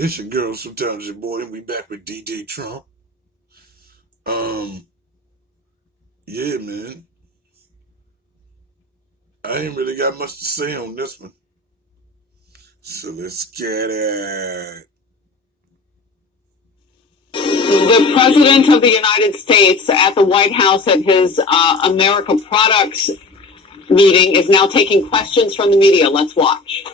It's your girl, sometimes your boy, and we back with DJ Trump. Um, yeah, man. I ain't really got much to say on this one. So let's get it. The President of the United States at the White House at his America Products meeting is now taking questions from the media. Let's watch.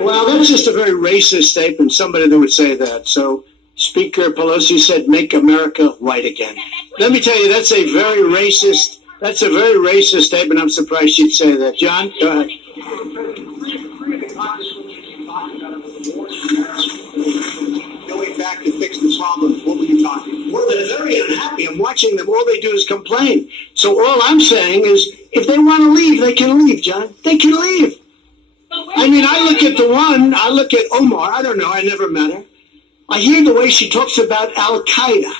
Well, that's just a very racist statement, somebody that would say that. So Speaker Pelosi said, make America white again. Let me tell you, that's a very racist statement. I'm surprised she'd say that. John, go ahead. Going back to fix the problems, what were you talking? Well, they're very unhappy. I'm watching them. All they do is complain. So all I'm saying is, if they want to leave, they can leave, John. They can leave. I mean, I look at Omar. I don't know. I never met her. I hear the way she talks about Al-Qaeda.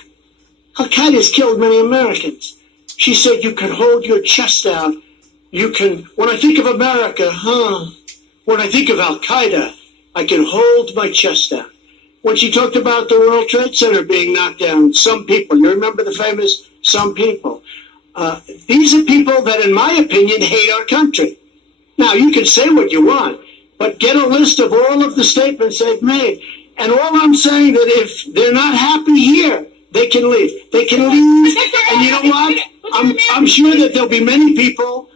Al-Qaeda has killed many Americans. She said, you can hold your chest out. You can, when I think of America, when I think of Al-Qaeda, I can hold my chest out. When she talked about the World Trade Center being knocked down, some people, you remember the famous some people. These are people that, in my opinion, hate our country. Now, you can say what you want, but get a list of all of the statements they've made. And all I'm saying that if they're not happy here, they can leave. They can leave. And you know what? I'm sure that there'll be many people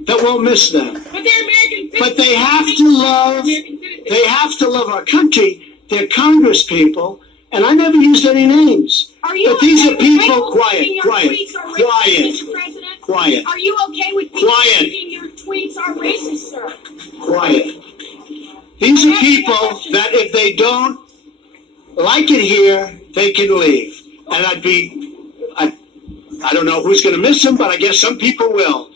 that won't miss them. But they have to love our country. They're Congress people. And I never used any names. But these are people, quiet. Are you okay with people thinking your tweets are racist, sir? Quiet. These are people that if they don't like it here, they can leave. And I don't know who's going to miss them, but I guess some people will.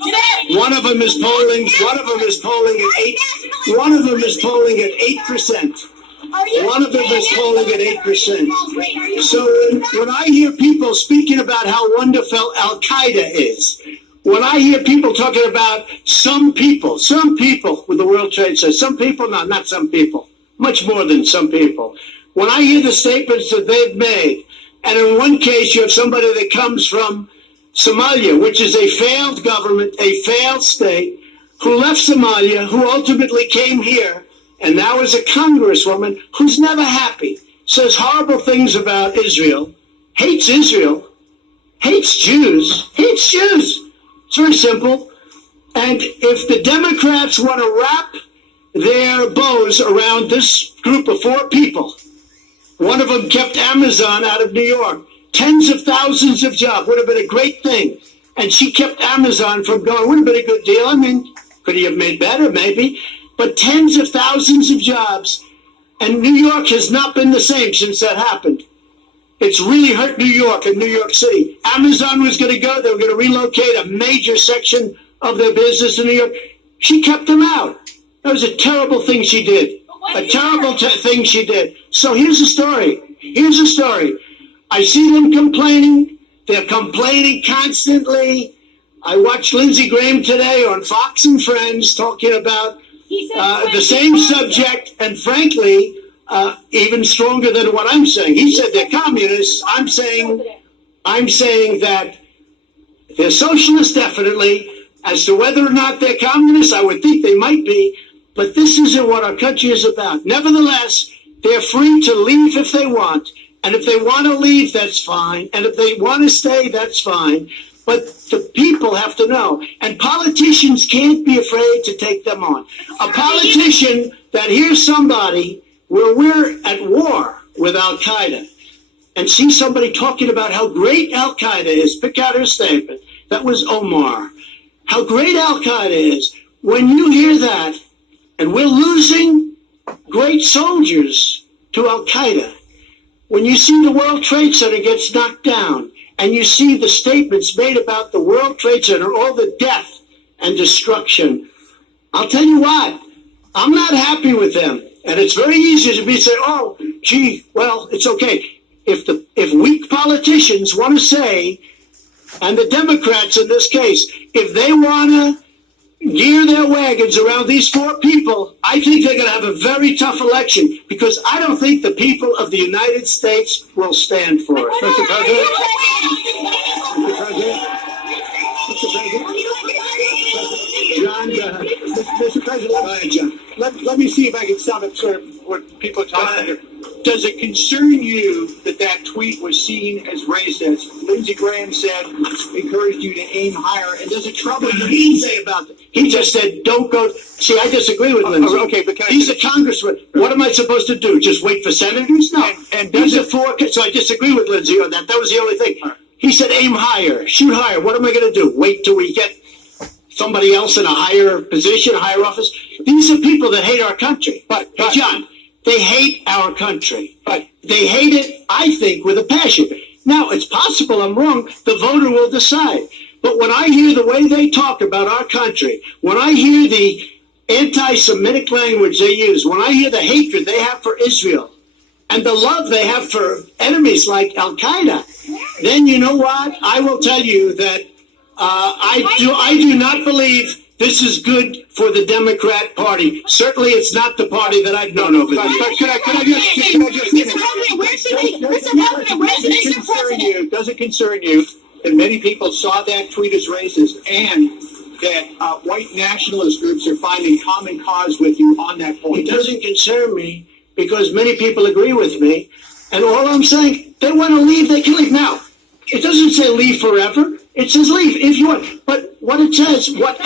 One of them is polling at 8%. One of them is polling at 8%. So when I hear people speaking about how wonderful Al-Qaeda is, when I hear people talking about some people with the World Trade Center, some people, no, not some people, much more than some people. When I hear the statements that they've made, and in one case you have somebody that comes from Somalia, which is a failed government, a failed state, who left Somalia, who ultimately came here, and now is a congresswoman who's never happy, says horrible things about Israel, hates Jews. It's very simple. And if the Democrats want to wrap their bows around this group of four people, one of them kept Amazon out of New York, tens of thousands of jobs, would have been a great thing. And she kept Amazon from going, would have been a good deal. I mean, could he have made better? Maybe. But tens of thousands of jobs. And New York has not been the same since that happened. It's really hurt New York and New York City. Amazon was going to go. They were going to relocate a major section of their business in New York. She kept them out. That was a terrible thing she did. Thing she did. So here's the story. I see them complaining. They're complaining constantly. I watched Lindsey Graham today on Fox and Friends talking about the same subject, and frankly, even stronger than what I'm saying. He said they're communists. I'm saying that they're socialists, definitely. As to whether or not they're communists, I would think they might be. But this isn't what our country is about. Nevertheless, they're free to leave if they want. And if they want to leave, that's fine. And if they want to stay, that's fine. But the people have to know. And politicians can't be afraid to take them on. A politician that hears somebody where we're at war with Al-Qaeda and see somebody talking about how great Al-Qaeda is, pick out her statement. That was Omar. How great Al-Qaeda is. When you hear that, and we're losing great soldiers to Al-Qaeda, when you see the World Trade Center gets knocked down, and you see the statements made about the World Trade Center, all the death and destruction, I'll tell you what, I'm not happy with them. And it's very easy to say, oh, gee, well, it's okay. If weak politicians want to say, and the Democrats in this case, if they want to gear their wagons around these four people, I think they're going to have a very tough election because I don't think the people of the United States will stand for it. Mr. President? Mr. President? Mr. President? John, Mr. President, go ahead, John. Let me see if I can sum up sort of what people are talking about. Does it concern you that that tweet was seen as racist? Lindsey Graham said, encouraged you to aim higher. And does it trouble what you? did he say about it? He just said, don't go. See, I disagree with Lindsey. Okay, but can I he's a congressman. What am I supposed to do? Just wait for senators? No. And He's a four. So I disagree with Lindsey on that. That was the only thing. He said, aim higher, shoot higher. What am I going to do? Wait till we get somebody else in a higher position, a higher office? These are people that hate our country. But John, they hate our country. But they hate it, I think, with a passion. Now, it's possible I'm wrong. The voter will decide. But when I hear the way they talk about our country, when I hear the anti-Semitic language they use, when I hear the hatred they have for Israel, and the love they have for enemies like Al-Qaeda, then you know what? I will tell you that I do not believe this is good for the Democrat Party. Certainly, it's not the party that I've known over the years. Could I just Mr. President, where should he? Mr. President, where should Mr. President? Does it concern you that many people saw that tweet as racist and that white nationalist groups are finding common cause with you on that It point? doesn't concern me because many people agree with me. And all I'm saying, they want to leave, they can leave. Now, it doesn't say leave forever. It says leave if you want. But what it says, what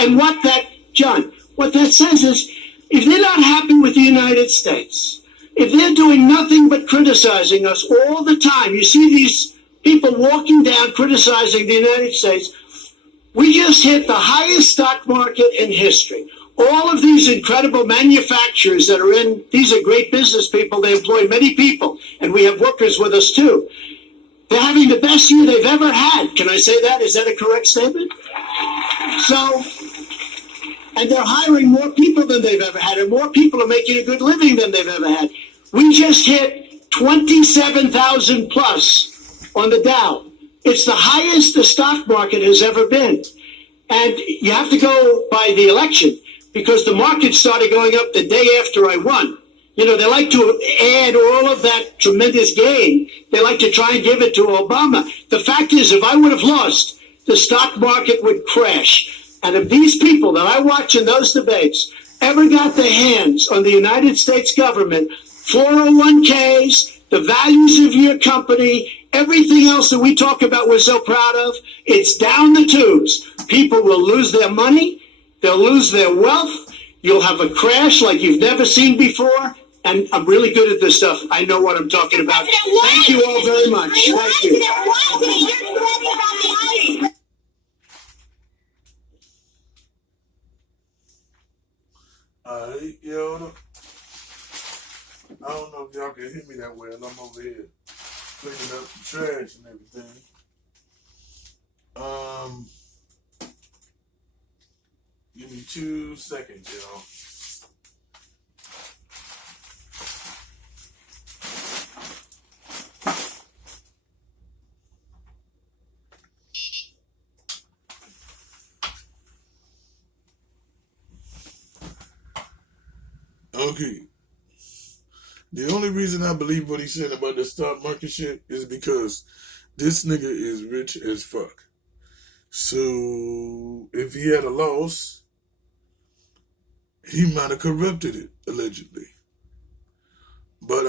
that says is, if they're not happy with the United States, if they're doing nothing but criticizing us all the time, you see these people walking down criticizing the United States, we just hit the highest stock market in history. All of these incredible manufacturers that are in, these are great business people. They employ many people, and we have workers with us too. They're having the best year they've ever had. Can I say that? Is that a correct statement? So, and they're hiring more people than they've ever had, and more people are making a good living than they've ever had. We just hit 27,000 plus on the Dow. It's the highest the stock market has ever been. And you have to go by the election because the market started going up the day after I won. You know, they like to add all of that tremendous gain. They like to try and give it to Obama. The fact is, if I would have lost, the stock market would crash. And if these people that I watch in those debates ever got their hands on the United States government, 401ks, the values of your company, everything else that we talk about we're so proud of, it's down the tubes. People will lose their money. They'll lose their wealth. You'll have a crash like you've never seen before. And I'm really good at this stuff. I know what I'm talking about. Thank you all very much. Thank you. Alright, yo. I don't know if y'all can hear me that well. I'm over here cleaning up the trash and everything. Give me 2 seconds, y'all. Okay. The only reason I believe what he said about the stock market shit is because this nigga is rich as fuck. So if he had a loss, he might have corrupted it, allegedly. But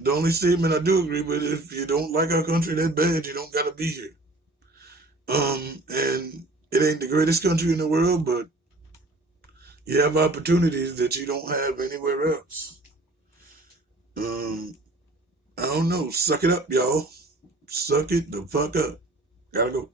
the only statement I do agree with, if you don't like our country that bad, you don't gotta be here. And it ain't the greatest country in the world, but you have opportunities that you don't have anywhere else. I don't know. Suck it up, y'all. Suck it the fuck up. Gotta go.